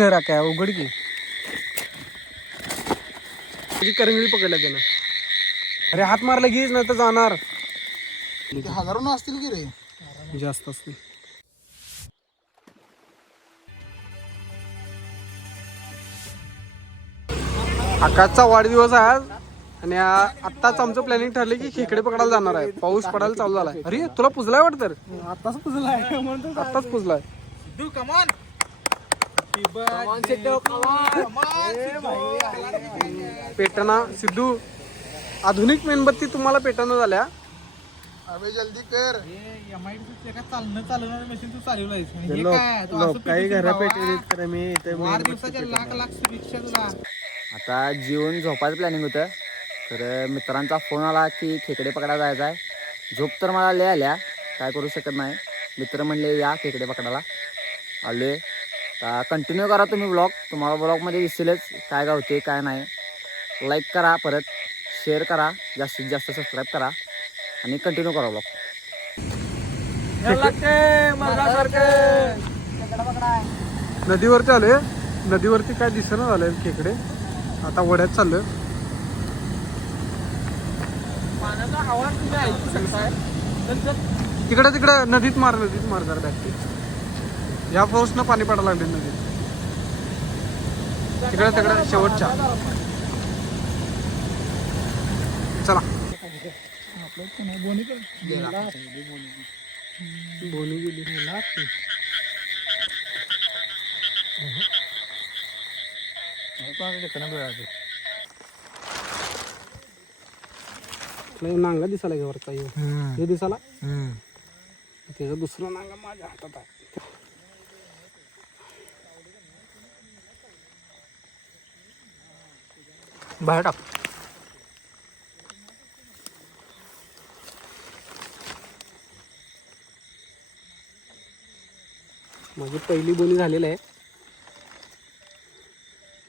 जरा काय उघड की करंगळी पकडल्या त्यानं. अरे हात मारला घेच नाही तर जाणार. हजारो असतील की रे, जास्त असतील. आकाशचा वाढदिवस आहे आज आणि आत्ताच आमचं प्लॅनिंग ठरलं की खेकडे पकडायला जाणार आहे. पाऊस पडायला चालू झालाय. अरे तुला पुजलाय वाटतं. आताच पुजलाय आत्ताच पुजलाय. पेटना सिद्धू आधुनिक मेणबत्ती तुम्हाला पेटना झाल्या. अबे जल्दी कर. चालवणार मशीन तू लोक काही घरा पेटले मी वाढदिवसाच्या लाख लाख शुभेच्छा तुला. आता जेवण झोपायचं प्लॅनिंग होतं, तर मित्रांचा फोन आला की खेकडे पकडायला जायचं आहे. झोप तर मला लय आल्या, काय करू शकत नाही. मित्र म्हणले या खेकडे पकडायला. आलो आहे. आता कंटिन्यू करा तुम्ही ब्लॉग. तुम्हाला ब्लॉगमध्ये दिसेलच काय गावते काय नाही. लाईक करा, परत शेअर करा, जास्तीत जास्त सबस्क्राईब करा आणि कंटिन्यू करा ब्लॉग. नदीवर चालू आहे. नदीवरती काय दिसेना झालंय खेकडे. आता वड्यात चाललोय. तिकडे तिकडे नदीत मार जरा बॅग. या पाऊसनं पाणी पडायला लागले नदीत. तिकडे तिकडे शेवटच्या. चला बोनी गेली. नांगा दिसाला वरचा हे दिसाला. त्याचा दुसरा नांगा माझ्या हातात आहे. बाहेर टाक. माझी पहिली बोनी झालेली आहे.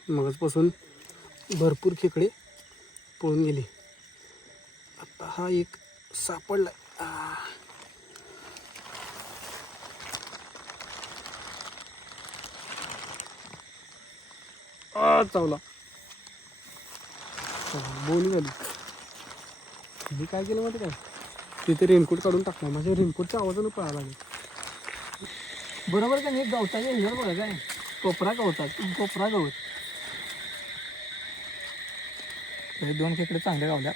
मगचपासून भरपूर खेकडे पळून गेले. आता हा एक सापडला. चावला. बोनी झाली. मी काय केलं माहिती काय, तिथे रेनकोट काढून टाकला. माझ्या रेनकोटच्या आवाजानं पळायला लागेल. बरोबर का नाही. गवताच्या हिवर बघा काय, कोपरा गवतात, कोपरा गवत. तरी 2 खेकडे चांगले गावल्या.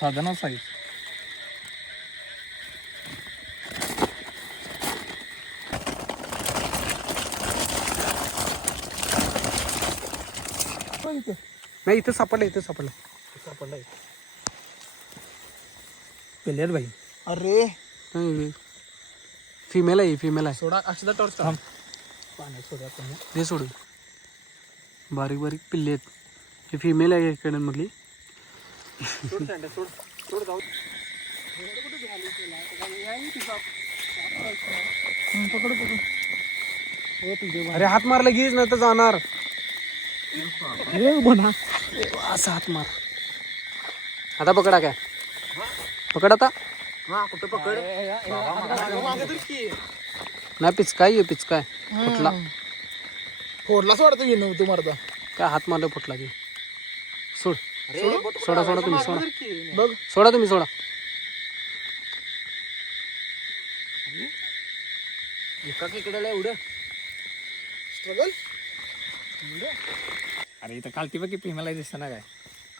साधारण साईज. नाही इथं सापडलं. पेल्यात भाई. अरे फिमेल आहे. सोडा अक्षदा टॉर्च पाण्यात सोडा. हे सोडून बारीक बारीक पिल्ले आहेत. हे फिमेल आहे इकडे मधली. अरे हात मारला घेच नाही तर जाणार. असा हात मार. आता पकडा काय, पकड आता. कुठं पकड. नाही पिचकाय फुटला. फोडलाच वाटतं येणं तू मारता. काय हात मारलं फुटला की. सोडा तुम्ही बघ. सोडा तुम्ही. एका खेकड्याला एवढं स्ट्रगल. अरे इथं कालती बघ की फिमेल दिसतं काय.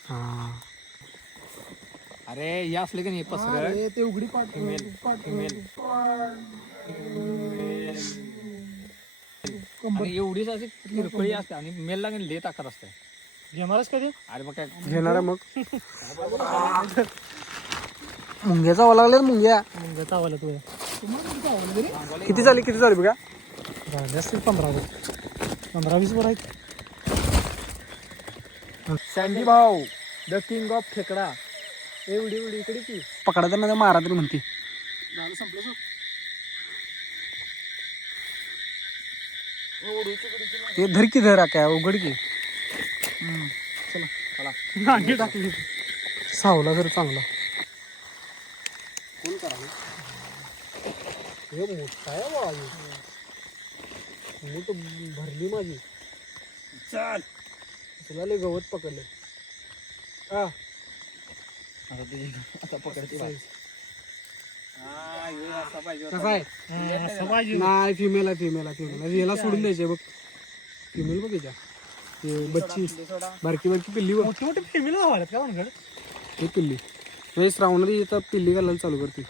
हा अरे या असले की नाही पसरट. ते उघडी पाठ. आणि एवढीच अशी किरकोळी असते आणि मेल लागेल लेत आकार असते. घेणारच कधी. अरे मग काय घेणार आहे मग. मुंग्याचा आवा लागला. मुंग्या चावला तू. किती झाली बघा. झाले असतील 15-20 वर आहेत. सँडी भाऊ द किंग ऑफ खेकडा. एवढी इकडे की पकडायचं ना मारा तरी म्हणते. झालं संपलं. ते धर की धरा काय उघड की. नांगी टाकली. सावला जर चांगला. हे मोठा आहे बाबा. मूठ भरली माझी. चल तुला लय गवत पकडलं. हा आता पकडते कसा आहे? नाही फिमेल आहे. याला सोडून द्यायचे बघ. फिमेल बघ याच्या. ते बच्ची बारकी पिल्ली बघ. मोठी मोठी फेमिली लावल्यात का म्हणकडे? हे पिल्ली म्हणजे श्रावणात येतात पिल्ली घालायला चालू करते.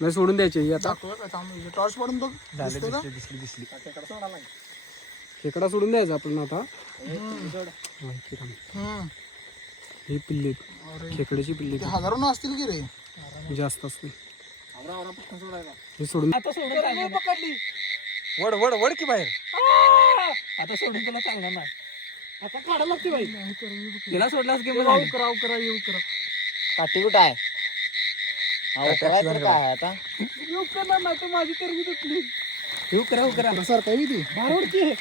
नाही सोडून द्यायचे ही आता. टॉर्च पडून बघ. दिसली खेकडा सोडून द्यायचा आपण आता. हा, इथे थांब. ही पिल्ली आहेत. खेकड्याची पिल्ली आहेत. हजारो असतील की रे. जास्त असते. हे सोडून आता सोडून चालणार पकडली. वड वड वड की बाहेर. आता सोडून तुला चालणार नाही. आता काढा लागते बाई. तिला सोडलास की मग करा. काठी कुठं आहे? काय आता नाही तर माझी करवी तुटली. येऊ करा सारखा आहे ती. बारवडची.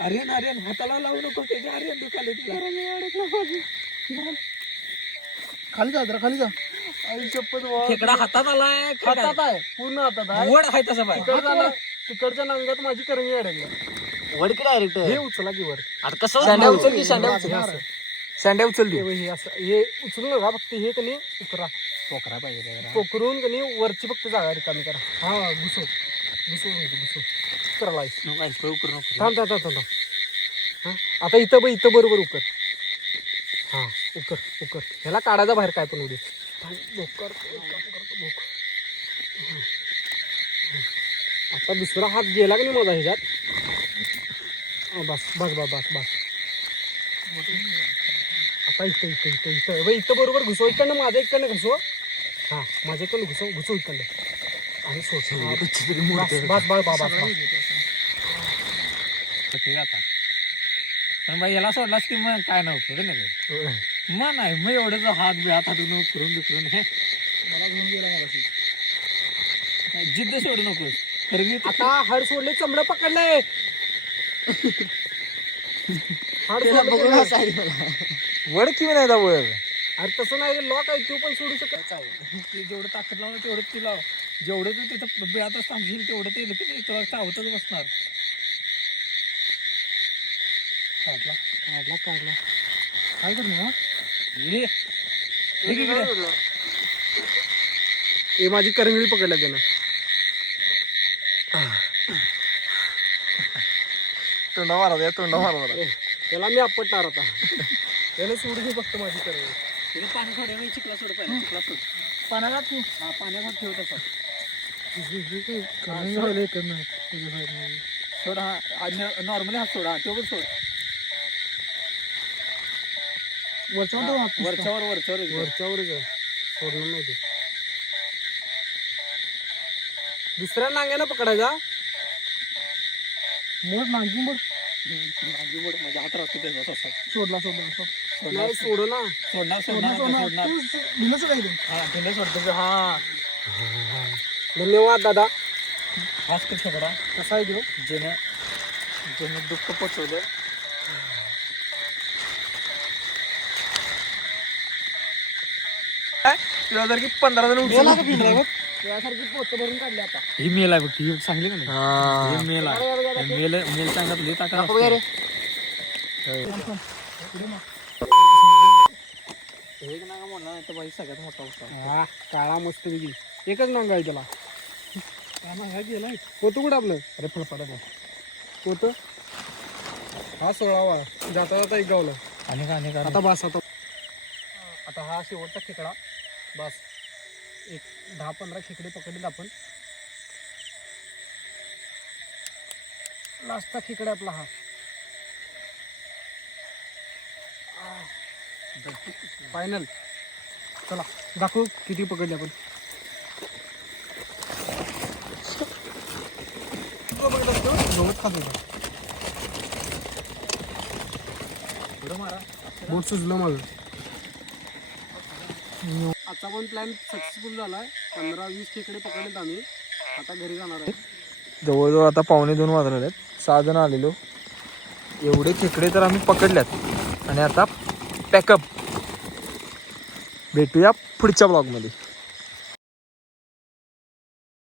आर्यन हाताला लावू नको. त्याच्या आर्यन दुखाले तिला. खाली जा जरा खाली जा. आई शपथ खेकडा हातात आलाय. हातात आहे. पूर्ण हातात आहे. वड आहे तसं बाय. तिकडच्या नांगात माझी करंगी अडकली. वड की डायरेक्ट हे उचला की वर. आता कसं सँड्या उचल की सँड्या उचल. सँड्या उचल हे हे असं हे उचलू नका फक्त हे कनी उकरा. पोकरा पाहिजे. पोकरून कनी वरची फक्त जागा रिकामी करा. हा घुसो करायला थांब. हा आता इथं बरोबर उकर. हा उकर ह्याला काढायचा बाहेर काय पण उद्या. आता दुसरा हात गेला की नाही माझा ह्याच्यात. बस. आता इथं बरोबर घुसो. इकडनं माझ्या इकडनं घुसो. हा माझ्या इकडनं घुसो इकडनं. आणि सोड. बस. आता पण बाई याला सोडलास की मग काय नव्हतं नाही मग नाही मग एवढं हात हातून उकरून हे मला घेऊन गेला मला जिद्द सोडू नकोस. तर मी आता हाड सोडले चमडं पकडलंय. वड की नाही दा वर. अरे तसं नाही लॉक आहे तो पण सोडू शकत. जेवढं ताकद लावलं तेवढं ती लाव. जेवढं तू तिथं बिळात सांगशील तेवढं ते की तुला चावतच बसणार. काढला काय करणार. हे माझी करंगळी पकडल्या त्यानं. तोंडा मारा त्याला मी आपटणार आता. त्याला सोडून फक्त माझी करंगळी. पाणी सोड. चिखला सोड. पाण्याला पाण्यात ठेव तसा. सोड. हा नॉर्मली हात सोड. हा तो पण सोड. वरच्यावरच आहे. सोडणार नाही ते. दुसऱ्या नांग्यानं पकडायचा. मोड नांगी मोड. म्हणजे हात राहतो त्याचा तसा. सोडला नाही सोडू ना. सोडणार. दिलंच काय ते. हा दिलं सोडतो. हा धन्यवाद दादा. हाच तर खेकडा कसा आहे तो. ज्याने दुःख पोचवलं. तुला जर की 15 जण यासारखी पोतं भरून काढली आता. ही मेल आहे बघ. ही सांगली का नाही. ही मेल आहे. मेल सांगत लई ताकद असते. एक नागा म्हणला नाही तर बाई सगळ्यात मोठा होता. हा काळा मस्त पैकी एकच नांग आहे त्याला. गेलाय पोतं कुठं आपलं. अरे फळफडा पोतं. हा 16वा जाता एक गावला. आणि आता बस. आता हा शेवटचा खेकडा. बस एक 10-15 खेकडे पकडले आपण. लास्टचा खेकडा आपला हा. फायनल. चला दाखवू किती पकडले आपण. बोट सुचलं माझं. आजचा पण प्लॅन सक्सेसफुल झालाय. 15-20 खेकडे पकडलेत आम्ही. आता घरी जाणार आहे. जवळजवळ आता 1:45 वाजलेले आहेत. 6 जण आलेलो. एवढे खेकडे तर आम्ही पकडल्यात आणि आता पॅकअप. भेटूया पुढच्या ब्लॉगमध्ये.